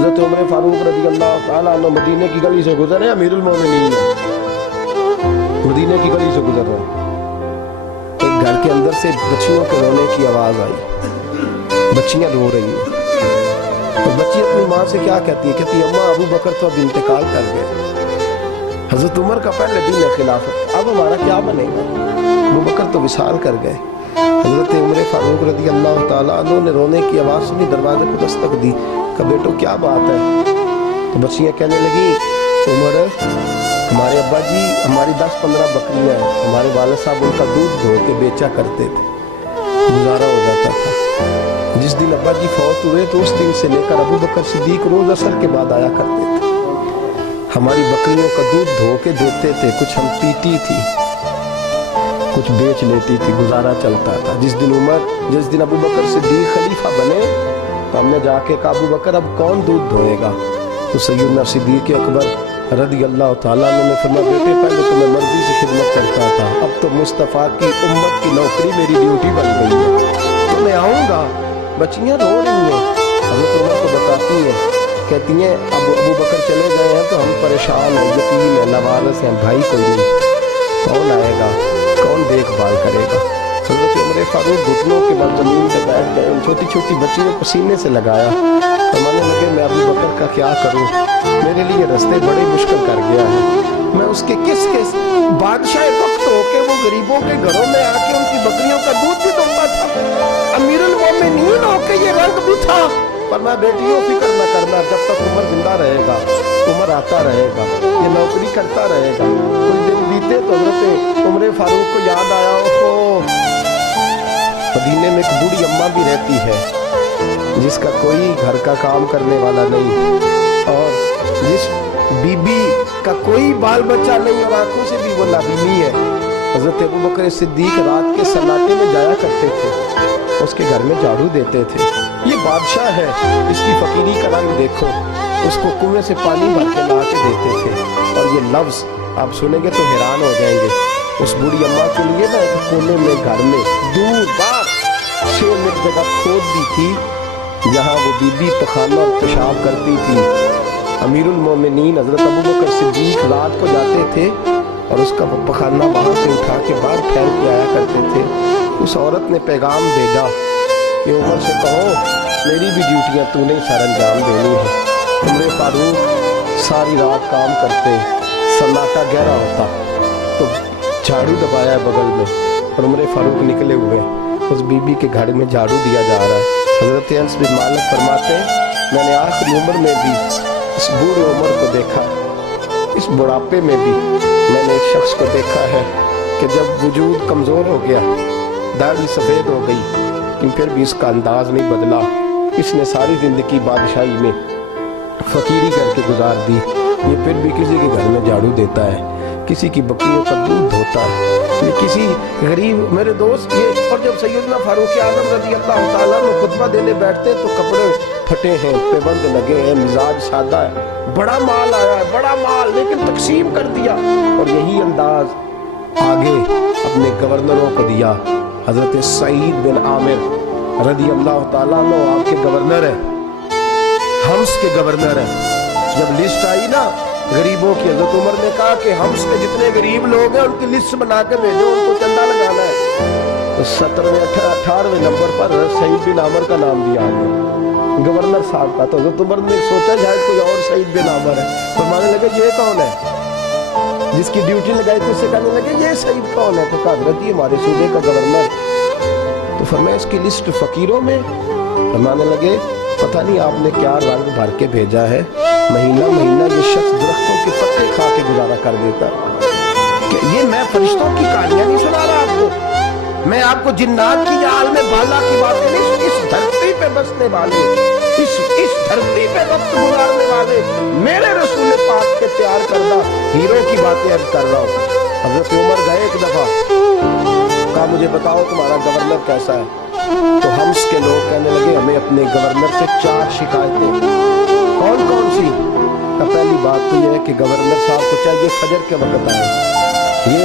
حضرت عمر فاروق رضی اللہ تعالیٰ عنہ مدینے کی گلی سے گزرے، امیرُ المومنین مدینے کی گلی سے گزر رہے ہیں، ایک گھر کے اندر سے بچیوں کے رونے کی آواز آئی، بچیاں رو رہی ہیں، اور بچی اپنی ماں سے کیا کہتی ہے؟ کہتی ہے اماں ابو بکر تو اب انتقال کر گئے، حضرت عمر کا پہلے دن ہے خلافت، اب ہمارا کیا بنے گا؟ ابو بکر تو وصال کر گئے۔ حضرت عمر فاروق رضی اللہ تعالیٰ عنہ نے رونے کی آواز سنی، دروازے کو دستک دی، کہا بیٹو کیا بات ہے؟ تو بچیاں کہنے لگی عمر ہمارے ابا جی ہماری 10-15 بکریاں ہیں، ہمارے والد صاحب ان کا دودھ دھو کے بیچا کرتے تھے، گزارا ہو جاتا تھا۔ جس دن ابا جی فوت ہوئے تو اس دن سے لے کر ابو بکر صدیق روز عصر کے بعد آیا کرتے تھے، ہماری بکریوں کا دودھ دھو کے دیتے تھے، کچھ ہم پیتی تھی، کچھ بیچ لیتی تھی، گزارا چلتا تھا۔ جس دن ابو بکر صدیق خلیفہ بنے تو ہم نے جا کے کہا ابو بکر اب کون دودھ دھوئے گا؟ تو سیدنا صدیق اکبر رضی اللہ تعالیٰ عنہ نے فرمایا بیٹے پہلے تو میں مرضی سے خدمت کرتا تھا، اب تو مصطفیٰ کی امت کی نوکری میری ڈیوٹی بن گئی ہے، تو میں آؤں گا۔ بچیاں رو رہی ہیں، حضرت عمر کو بتاتی ہیں، کہتی ہیں اب ابو بکر چلے گئے ہیں تو ہم پریشان ہیں، یتیم ہیں، لاوارث ہیں، بھائی کوئی نہیں، کون آئے گا، کون دیکھ بھال کرے گا؟ حضرت عمر فاروق گھٹنوں کے بعد زمین پہ بیٹھ گئے، ان چھوٹی چھوٹی بچیوں کو سینے سے لگایا، فرمانے لگے میں ابو بکر کا کیا کروں، میرے لیے رستے بڑے مشکل کر گیا ہے، میں اس کے کس بادشاہ وقت ہو کے وہ غریبوں کے گھروں میں آ کے ان کی بکریوں کا دودھ بھی دھوتا تھا، امیر المومنین ہو کے یہ رنگ بھی تھا۔ فرمایا بیٹیوں فکر نہ کرنا، جب تک عمر زندہ رہے گا، عمر آتا رہے گا، یہ نوکری کرتا رہے گا، کچھ دن بیتے تو حضرت عمر فاروق کو یاد آیا اوہو مدینے میں ایک بوڑھی اماں بھی رہتی ہے جس کا کوئی گھر کا کام کرنے والا نہیں، اور جس بی بی کا کوئی بال بچہ نہیں اور آنکھوں سے بھی وہ نابینی ہے۔ حضرت ابو بکر صدیق رات کے سناٹے میں جایا کرتے تھے، اس کے گھر میں جھاڑو دیتے تھے، یہ بادشاہ ہے، اس کی فقیری کا رنگ دیکھو، اس کو کنویں سے پانی بھر کے لا کے دیتے تھے، اور یہ لفظ آپ سنیں گے تو حیران ہو جائیں گے، اس بوڑھی اماں کے لیے نا ایک کونے میں گھر میں دور بار 6 منٹ جگہ کھود دی تھی جہاں وہ بی بی پخانہ اور پیشاب کرتی تھی۔ امیر المومنین حضرت ابو بکر صدیق رات کو جاتے تھے اور اس کا پخانہ وہاں سے اٹھا کے باہر پھیل کے آیا کرتے تھے۔ اس عورت نے پیغام بھیجا کہ عمر سے کہو میری بھی ڈیوٹیاں تو نے سر انجام دینی ہے۔ عمر فاروق ساری رات کام کرتے، سناٹا گہرا ہوتا تو جھاڑو دبایا ہے بغل میں، اور عمر فاروق نکلے ہوئے اس بی بی کے گھر میں جھاڑو دیا جا رہا ہے۔ حضرت انس بن مالک فرماتے ہیں میں نے آخری عمر میں بھی اس بوڑھے عمر کو دیکھا، اس بڑھاپے میں بھی میں نے اس شخص کو دیکھا ہے کہ جب وجود کمزور ہو گیا، داڑھی سفید ہو گئی، لیکن پھر بھی اس کا انداز نہیں بدلا، اس نے ساری زندگی بادشاہی میں فقیری کر کے گزار دی، یہ پھر بھی کسی کے گھر میں جھاڑو دیتا ہے، کسی کی بکریوں کا دودھ دھوتا ہے، یہ کسی غریب میرے دوست یہ۔ اور جب سیدنا فاروق اعظم رضی اللہ تعالیٰ نے خطبہ دینے بیٹھتے تو کپڑے پھٹے ہیں، پیبند لگے ہیں، مزاج سادہ ہے، بڑا مال آیا ہے، بڑا مال، لیکن تقسیم کر دیا، اور یہی انداز آگے اپنے گورنروں کو دیا۔ حضرت سعید بن عامر رضی اللہ تعالیٰ عنہ آپ کے گورنر ہیں، حمص کے گورنر ہیں۔ جب لسٹ آئی نا غریبوں کی، حضرت عمر نے کہا کہ حمص کے جتنے غریب لوگ ہیں ان کی لسٹ بنا کے بھیجو، ان کو چندہ لگانا ہے۔ تو 17ویں 18ویں نمبر پر سعید بن عامر کا نام دیا گیا، گورنر صاحب کا۔ تو حضرت عمر نے سوچا شاید کوئی اور سعید بن عامر ہے، فرمانے لگے یہ کون ہے جس کی ڈیوٹی لگائی تھی؟ اس سے کہنے لگے یہ سعید کون ہے؟ تو کہا حضرت یہ ہمارے صوبے کا گورنر۔ تو فرمایا اس کی لسٹ فقیروں میں؟ فرمانے لگے پتہ نہیں آپ نے کیا رنگ بھر کے بھیجا ہے، مہینہ مہینہ یہ شخص درختوں کے پتے کھا کے گزارا کر دیتا ہے۔ کہ یہ میں فرشتوں کی کہانیاں نہیں سنا رہا آپ کو، میں آپ کو جنات کی یا عالم بالا کی باتیں نہیں، اس دھرتی پہ بسنے والے، اس دھرتی پہ وقت گزارنے والے میرے رسول پاک کے تیار کردہ ہیرو کی باتیں عرض کر رہا ہوں۔ حضرت عمر گئے ایک دفعہ، کہا مجھے بتاؤ تمہارا گورنر کیسا ہے؟ تو حمص کے لوگ کہنے لگے ہمیں اپنے گورنر سے 4 شکایتیں۔ کون کون سی؟ پہلی بات تو یہ ہے کہ گورنر صاحب کو چاہیے فجر کے وقت آئے، یہ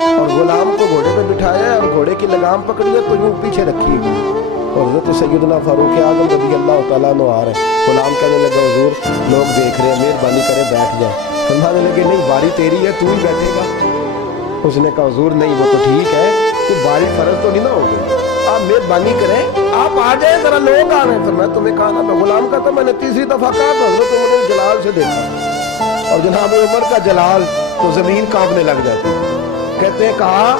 اور غلام کو گھوڑے پہ بٹھایا ہے اور گھوڑے کی لگام پکڑی ہے تو یوں پیچھے رکھی گئی اور حضرت سیدنا فاروق اعظم رضی اللہ تعالیٰ عنہ آ رہے ہیں. غلام کہنے لگا حضور لوگ دیکھ رہے ہیں مہربانی کرے بیٹھ جائے. فرمانے لگے نہیں باری تیری ہے تو ہی بیٹھے گا. اس نے کہا حضور نہیں وہ تو ٹھیک ہے تو باری فرض تو نہیں نہ ہو گئی, آپ مہربانی کریں آپ آ جائیں ذرا لوگ آ رہے ہیں. فرمایا تمہیں کہا نا میں غلام کا تھا, میں نے تیسری دفعہ کہا تو حضرت عمر نے جلال سے دیکھا اور جناب عمر کا جلال تو زمین کانپنے لگ جاتی. کہتے ہیں کہا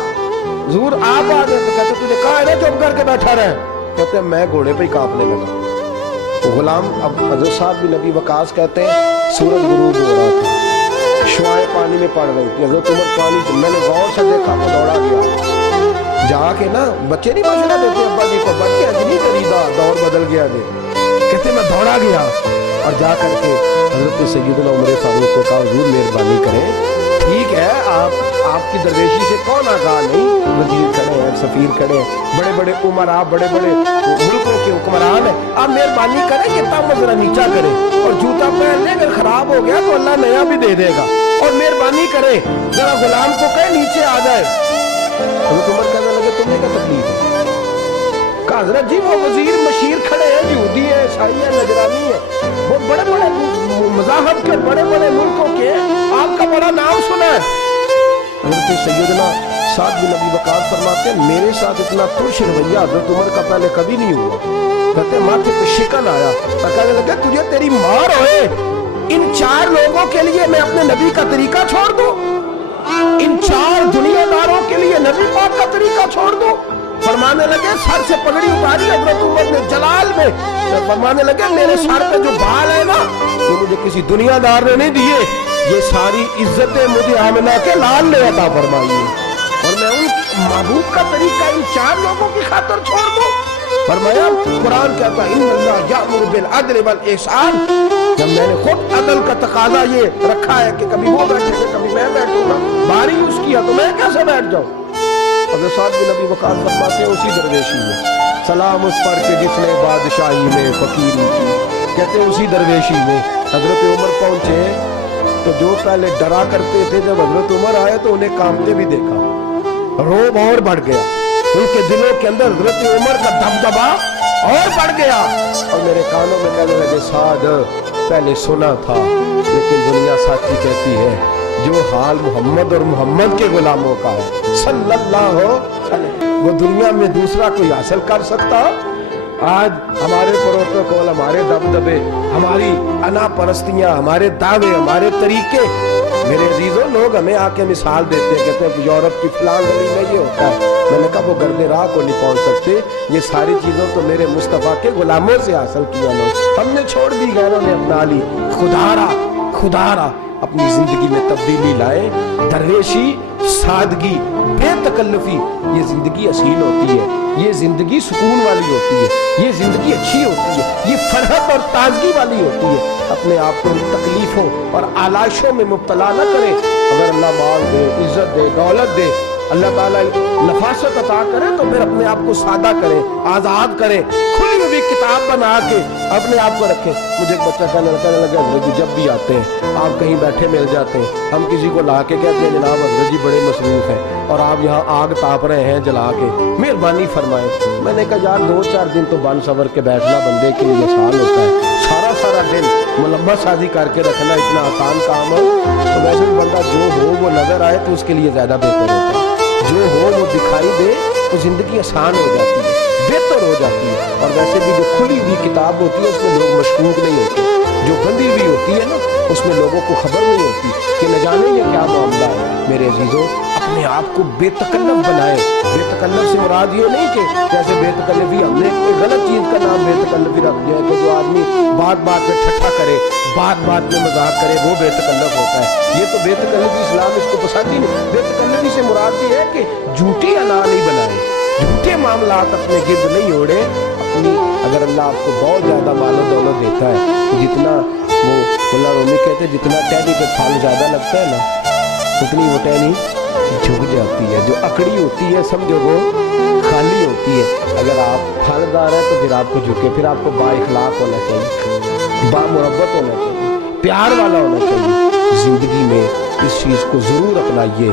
حضور آپ آ جائیں, تو کہتے تجھے کہا ہے نا چپ کر کے بیٹھا رہے. کہتے ہیں میں گھوڑے پہ ہی کانپنے لگا. غلام اب حضرت صاحب بن نبی وقاص کہتے ہیں سورج غروب ہو رہا تھا, شعائیں پانی میں پڑ رہی تھی. حضرت عمر پانی سے میں نے غور سے دیکھا تو دوڑا گیا. جا کے نا بچے نہیں مشورہ دیتے ابا جی کو, بچے آج نہیں خریدا دور بدل گیا دے. کہتے میں دوڑا گیا اور جا کر کے حضرت سیدنا عمر فاروق کو کہا حضور مہربانی کریں ٹھیک ہے آپ کی درویشی سے کون آگاہ نہیں, وزیر کھڑے ہیں سفیر کھڑے ہیں بڑے بڑے عمرا بڑے بڑے ملکوں کے حکمران ہیں, آپ مہربانی کریں کہ تم ذرا نیچا کریں اور جوتا پہن لیں, اگر خراب ہو گیا تو اللہ نیا بھی دے دے گا, اور مہربانی کریں ذرا غلام کو کہیں نیچے آ جائے. حضرت عمر کہنے لگے تمہیں کیا تکلیف ہے؟ کہا حضرت جی وہ وزیر مشیر کھڑے ہیں, یہودی ہے عیسائی ہے نجرانی ہے, وہ بڑے بڑے مذاہب کے بڑے بڑے ملکوں کے, آپ کا بڑا نام سنا ہے. حضرت سیدنا سعد بن نبی وقاص فرماتے ہیں میرے ساتھ اتنا ترش رویہ حضرت عمر کا پہلے کبھی نہیں ہوا. کہتے ماتھے پہ شکن آیا اور کہنے لگا تجھے تیری مار ہوئے, ان 4 لوگوں کے لیے میں اپنے نبی کا طریقہ چھوڑ دوں, ان 4 دنیا داروں کے لیے نبی پاک کا طریقہ چھوڑ دوں. فرمانے لگے سر سے پگڑی اتاری حضرت عمر نے جلال میں, فرمانے لگے میرے سر پہ جو بال ہے نا یہ مجھے کسی دنیا دار نے نہیں دیے, یہ ساری عزتیں مجھے آمنہ کے لال نے عطا فرمائی ہے, اور میں ان محبوب کا طریقہ ان 4 لوگوں کی خاطر چھوڑ دوں. فرمایا قرآن کہتا ہے ان اللہ یأمر بالعدل والاحسان, جب میں نے خود عدل کا تقاضا یہ رکھا ہے کہ کبھی وہ بیٹھے گا کبھی میں بیٹھوں گا, باری اس کیا تو میں کیسے بیٹھ جاؤں. حضرت سعد بن نبی وقاص فرماتے ہیں اسی درویشی میں سلام اس پر کہ جس نے بادشاہی میں فقیری کی. کہتے ہیں اسی درویشی میں حضرت عمر پہنچے تو جو پہلے ڈرا کرتے تھے جب حضرت عمر آئے تو انہیں کامتے بھی دیکھا, روب اور بڑھ گیا, ان کے دلوں کے اندر حضرت عمر کا دبدبا اور بڑھ گیا, اور میرے کانوں میں کہنے لگے سعد پہلے سنا تھا لیکن دنیا ساتھی کہتی ہے جو حال محمد اور محمد کے غلاموں کا ہے صلی اللہ علیہ, وہ دنیا میں دوسرا کوئی حاصل کر سکتا. آج ہمارے پروٹوکول, ہمارے دبدبے, ہماری انا پرستیاں, ہمارے دعوے, ہمارے طریقے, میرے عزیزوں لوگ ہمیں آ کے مثال دیتے ہیں, کہتے ہیں یورپ کی فلاں گلی میں یہ ہوتا ہے. میں نے کہا وہ گرد راہ کو نہیں پہنچ سکتے, یہ ساری چیزوں تو میرے مصطفیٰ کے غلاموں سے حاصل کیا لوگ, ہم نے چھوڑ دی, غیروں نے اپنا لی. خدارا اپنی زندگی میں تبدیلی لائے. درویشی, سادگی, بے تکلفی, یہ زندگی حسین ہوتی ہے, یہ زندگی سکون والی ہوتی ہے, یہ زندگی اچھی ہوتی ہے, یہ فرحت اور تازگی والی ہوتی ہے. اپنے آپ کو تکلیفوں اور آلائشوں میں مبتلا نہ کرے. اگر اللہ مال دے, عزت دے, دولت دے, اللہ تعالیٰ نفاست عطا کرے تو پھر اپنے آپ کو سادہ کرے, آزاد کرے, کھلی ہوئی کتاب بنا کے اپنے آپ کو رکھے. مجھے ایک بچہ کہنے لگا حضرت جی جب بھی آتے ہیں آپ کہیں بیٹھے مل جاتے ہیں, ہم کسی کو لا کے کہتے ہیں جناب حضرت جی بڑے مصروف ہیں اور آپ یہاں آگ تاپ رہے ہیں جلا کے, مہربانی فرمائیں. میں نے کہا یار 2-4 دن تو بن صبر کے بیٹھنا بندے کے لیے آسان ہوتا ہے, سارا دن ملمہ سازی کر کے رکھنا اتنا آسان کام ہے. تو ویسے بھی بندہ جو ہو وہ نظر آئے تو اس کے لیے زیادہ بہتر ہوتا ہے, جو ہو وہ دکھائی دے تو زندگی آسان ہو جاتی ہے, بہتر ہو جاتی ہے. اور ویسے بھی جو کھلی ہوئی کتاب ہوتی ہے اس میں لوگ مشکوک نہیں ہوتے, جو بندی ہوئی ہوتی ہے نا اس میں لوگوں کو خبر نہیں ہوتی کہ نہ جانے یہ کیا معاملہ ہے. میرے عزیزوں اپنے آپ کو بے تکلف بنائے. بے تکلف سے مراد یہ نہیں کہ جیسے بے تکلفی ہم نے کوئی غلط چیز کا نام بے تکلفی رکھ دیا کہ جو آدمی بات میں ٹھٹھا کرے, بات میں مذاق کرے, وہ بے تکلف ہوتا ہے. یہ تو بے تکلفی اسلام اس کو پسند ہی نہیں. بے تکلفی سے مراد یہ ہے کہ جھوٹی انا نہیں بنائے, جھوٹے معاملات اپنے گرد نہیں اوڑے. اپنی اگر اللہ آپ کو بہت زیادہ مال و دولت دیتا ہے تو جتنا وہ اللہ رومی کہتے ہیں جتنا ٹہنی پہ پھل زیادہ لگتا ہے نا اتنی وہ ٹہنی جھک جاتی ہے. جو اکڑی ہوتی ہے سمجھو وہ خالی ہوتی ہے. اگر آپ پھلدار ہیں تو پھر آپ کو جھکے, پھر آپ کو با اخلاق ہونا چاہیے, با محبت ہونا چاہیے, پیار والا ہونا چاہیے. زندگی میں اس چیز کو ضرور اپنائیے.